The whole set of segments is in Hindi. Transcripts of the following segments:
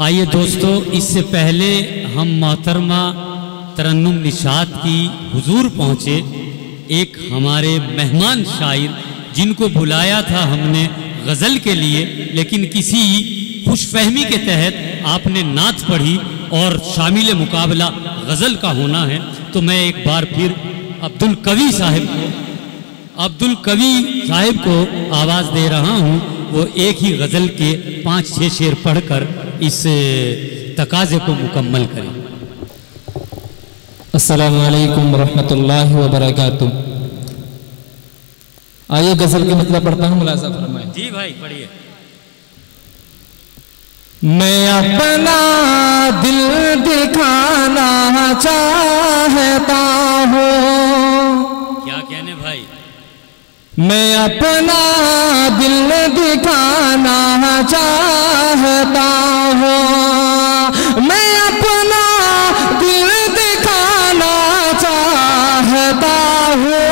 आइए दोस्तों, इससे पहले हम मोहतरमा तरन्नुम निशात की हुजूर पहुँचे। एक हमारे मेहमान शायर जिनको बुलाया था हमने गज़ल के लिए, लेकिन किसी खुशफहमी के तहत आपने नात पढ़ी और शामिल मुकाबला गज़ल का होना है, तो मैं एक बार फिर अब्दुल कवी साहिब को आवाज़ दे रहा हूँ। वो एक ही गज़ल के 5-6 शेर पढ़कर इस तकाज़े को मुकम्मल करें। अस्सलामु अलैकुम रहमतुल्लाहि व बरकातुहू। आइए गज़ल के मतलब पढ़ता हूँ, मुलाज़ा फरमाएं। जी भाई पढ़िए। मैं अपना दिल दिखाना चाहता हूँ। क्या कहने भाई? मैं अपना दिल दिखाना चाहता हूँ। मैं अपना दिल दिखाना चाहता हूँ।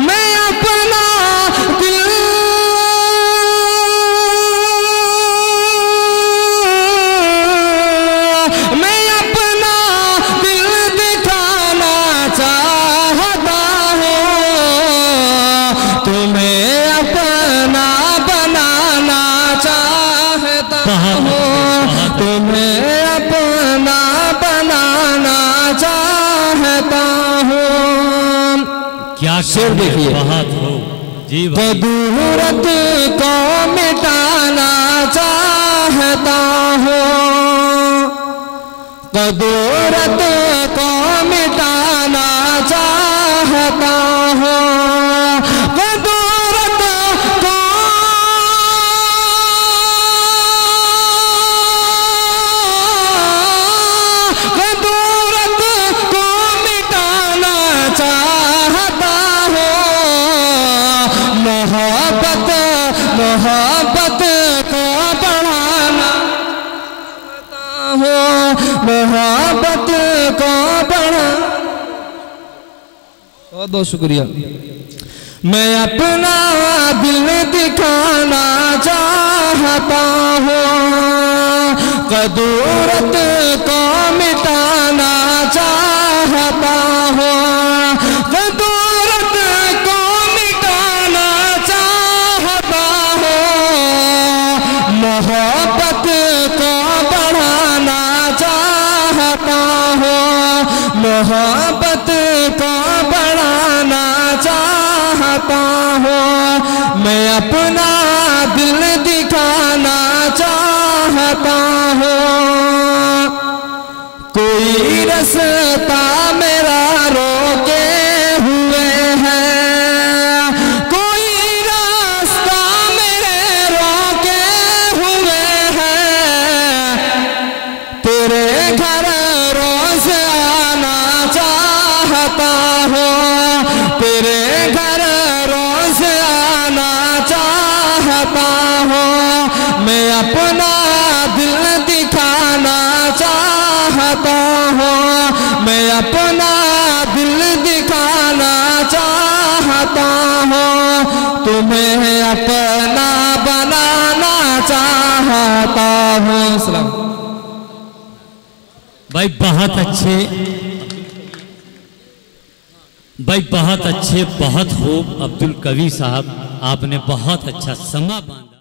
मैं अपना दिल दिखाना चाहता हूँ। तुम्हें अपना बनाना चाहता हूँ। तुम्हें अपना बनाना चाहता हूँ। क्या शेर देखिए। बात हो जी भाई। कदूरत को मिटाना चाहता हूँ। कदूरत को मिटाना चाहता हूँ। कदूरत को मिटाना चाहता हूँ। मोहब्बत को बढ़ाना चाहता हूँ। मोहब्बत को बढ़ा। बहुत बहुत शुक्रिया। मैं अपना दिल दिखाना चाहता हूँ। कदूरत को मिटाना चाहता हूँ। कदूरत को मिटाना चाहता हूँ। मोहब्बत को बढ़ाना चाहता हूँ। मोहब्बत को बढ़ाना चाहता हूँ। मैं अपना दिल दिखाना चाहता हूँ। कोई रास्ता मेरा रोके हुए है। कोई रास्ता मेरे रोके हुए हैं। तेरे घर रोज आना चाहता हूँ। तेरे घर रोज आना चाहता हूँ। मैं अपना दिल दिखाना चाहता हूँ। मैं अपना दिल दिखाना चाहता हूँ। तुम्हें अपना बनाना चाहता हूँ। सलाम भाई बहुत अच्छे बहुत खूब अब्दुल कवी साहब, आपने बहुत अच्छा समा बांधा।